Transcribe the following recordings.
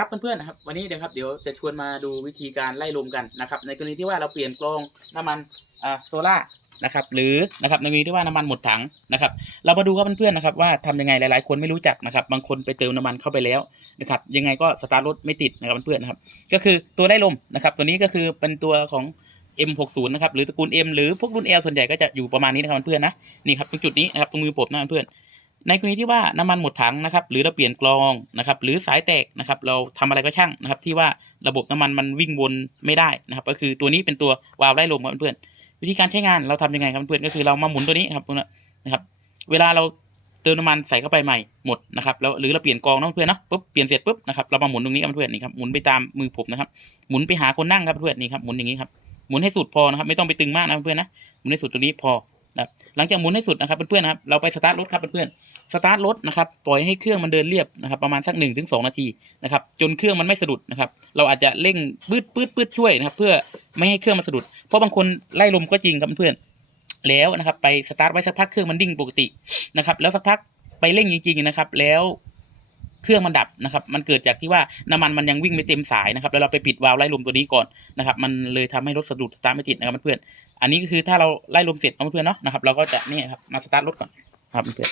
ครับเพื่อนๆนะครับวันนี้เดี๋ยวครับเดี๋ยวจะชวนมาดูวิธีการไล่ลมกันนะครับในกรณีที่ว่าเราเปลี่ยนกรองน้ำมันอ่าโซล่านะครับหรือนะครับในกรณีที่ว่าน้ำมันหมดถังนะครับเรามาดูครับเพื่อนๆนะครับว่าทำยังไงหลายๆ คนไม่รู้จักนะครับบางคนไปเติมน้ำมันเข้าไปแล้วนะครับยังไงก็สตาร์ทรถไม่ติดนะครับเพื่อนๆนะครับก็คือตัวไล่ลมนะครับตัวนี้ก็คือเป็นตัวของ M60 นะครับหรือตระกูล M หรือพวกรุ่น L ส่วนใหญ่ก็จะอยู่ประมาณนี้นะครับเพื่อนๆนะนี่ครับตรงจุดนี้นะครับตรงมือผมนะเพื่อนๆ ในกรณีที่ว่าน้ำมันหมดถังนะครับ หรือเราเปลี่ยนกรองนะครับ หรือสายแตกนะครับ เราทำอะไรก็ช่างนะครับ ที่ว่าระบบน้ำมันมันวิ่งวนไม่ได้นะครับ ก็คือตัวนี้เป็นตัววาล์วไล่ลมครับเพื่อนวิธีการใช้งานเราทำยังไงครับเพื่อนก็คือเรามาหมุนตัวนี้ครับนะครับ เวลาเราเติมน้ำมันใส่เข้าไปใหม่หมดนะครับแล้วหรือเราเปลี่ยนกรองนะเพื่อนเนาะปุ๊บเปลี่ยนเสร็จปุ๊บนะครับเรามาหมุนตรงนี้ครับเพื่อนนี่ครับหมุนไปตามมือผมนะครับหมุนไปหาคนนั่งครับเพื่อนนี่ครับหมุนอย่างนี้ครับหมุนให้สุดพอนะครับไม่ต้องไปตึงมากนะเพื่อนนะหมุนให้สุดตรงนี้พอ นะครับหลังจากหมุนให้สุดนะครับเพื่อนๆนะครับเราไปสตาร์ทรถครับเพื่อนๆสตาร์ทรถนะครับปล่อยให้เครื่องมันเดินเรียบนะครับประมาณสัก1นถึงสนาทีนะครับจนเครื่องมันไม่สะดุดนะครับเราอาจจะเร่งปืดปืดปืดช่วยนะครับเพื่อไม่ให้เครื่องมันสะดุด เพราะบางคนไล่ลมก็จริงครับเพื่อนแล้วนะครับไปสตาร์ทไว้สักพักเครื่องมันดิ่งปกตินะครับแล้วสักพักไปเร่งจริงๆนะครับแล้ว เครื่องมันดับนะครับ มันเกิดจากที่ว่าน้ำมันมันยังวิ่งไม่เต็มสายนะครับ แล้วเราไปปิดวาล์วไล่ลมตัวนี้ก่อนนะครับ มันเลยทำให้รถสะดุดสตาร์ทไม่ติดนะครับเพื่อนอันนี้ก็คือถ้าเราไล่ลมเสร็จนะเพื่อนเนาะนะครับ เราก็จะนี่ครับมาสตาร์ทรถก่อนครับเพื่อน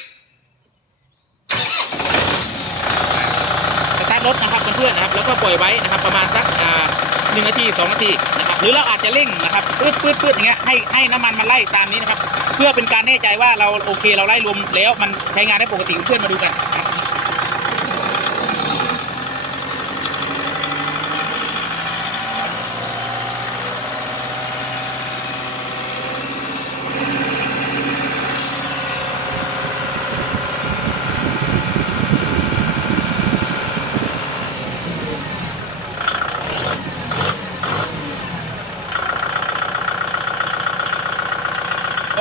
สตาร์ทรถนะครับเพื่อนนะครับ แล้วก็ปล่อยไว้นะครับ ประมาณสักอ่าหนึ่งนาทีสองนาทีนะครับ หรือเราอาจจะเร่งนะครับปืดปืดปืดอย่างเงี้ยให้ให้น้ำมันมันไล่ตามนี้นะครับ เพื่อเป็นการแน่ใจว่าเราโอเคเราไล่ลมแล้วมันใช้งานได้ปกติเพื่อนมาดูกัน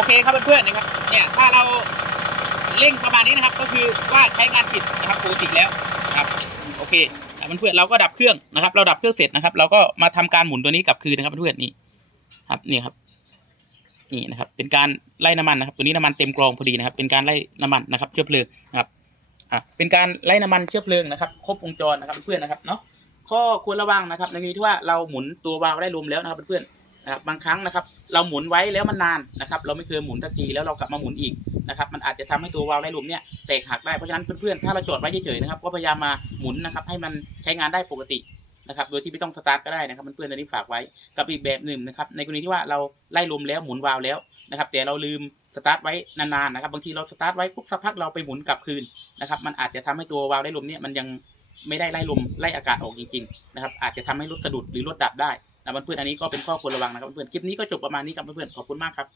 เคครับเพื่อนๆนะครับ เนี่ยถ้าเราเร่งประมาณนี้นะครับ ก็คือว่าใช้งานผิดนะครับปกติแล้วครับโอเคอ่เพื่อนๆเราก็ดับเครื่องนะครับ เราดับเครื่องเสร็จนะครับ เราก็มาทำการหมุนตัวนี้กลับคืนนะครับเพื่อนๆนี่ครับนี่ครับนี่นะครับเป็นการไล่น้ำมันนะครับ ตัวนี้น้ำมันเต็มกรองพอดีนะครับ เป็นการไล่น้ำมันนะครับเชื้อเพลิงนะครับอะเป็นการไล่น้ำมันเชื้อเพลิงนะครับ ครบวงจรนะครับเพื่อนๆนะครับเนาะข้อควรระวังนะครับในที่ว่าเราหมุนตัววาล์วได้ลมแล้วนะครับเพื่อนๆ นะครับบางครั้งนะครับ เราหมุนไว้แล้วมันนานนะครับ เราไม่เคยหมุนสักทีแล้วเรากลับมาหมุนอีกนะครับมันอาจจะทำให้ตัววาล์วได้ลมเนี่ยแตกหักได้เพราะฉะนั้นเพื่อนๆถ้าเราจอดไว้เฉยๆนะครับก็พยายามมาหมุนนะครับให้มันใช้งานได้ปกตินะครับโดยที่ไม่ต้องสตาร์ทก็ได้นะครับเพื่อนๆอันนี้ฝากไว้กับอีกแบบหนึ่งนะครับในกรณีที่ว่าเราไล่ลมแล้วหมุนวาล์วแล้วนะครับแต่เราลืมสตาร์ทไว้นานๆนะครับบางทีเราสตาร์ทไว้ปุ๊บสักพักเราไปหมุนกลับคืนนะครับมันอาจจะทำให้ตัววาล์วไล่ลมเนี่ยมันยังไม่ได้ไล่ลมไล่อากาศออกจริงๆนะครับอาจจะทำให้รถสะดุดหรือรถดับได้ นะเพื่อนๆอันนี้ก็เป็นข้อควรระวังนะครับเพื่อนๆคลิปนี้ก็จบประมาณนี้ครับเพื่อนๆขอบคุณมากครับ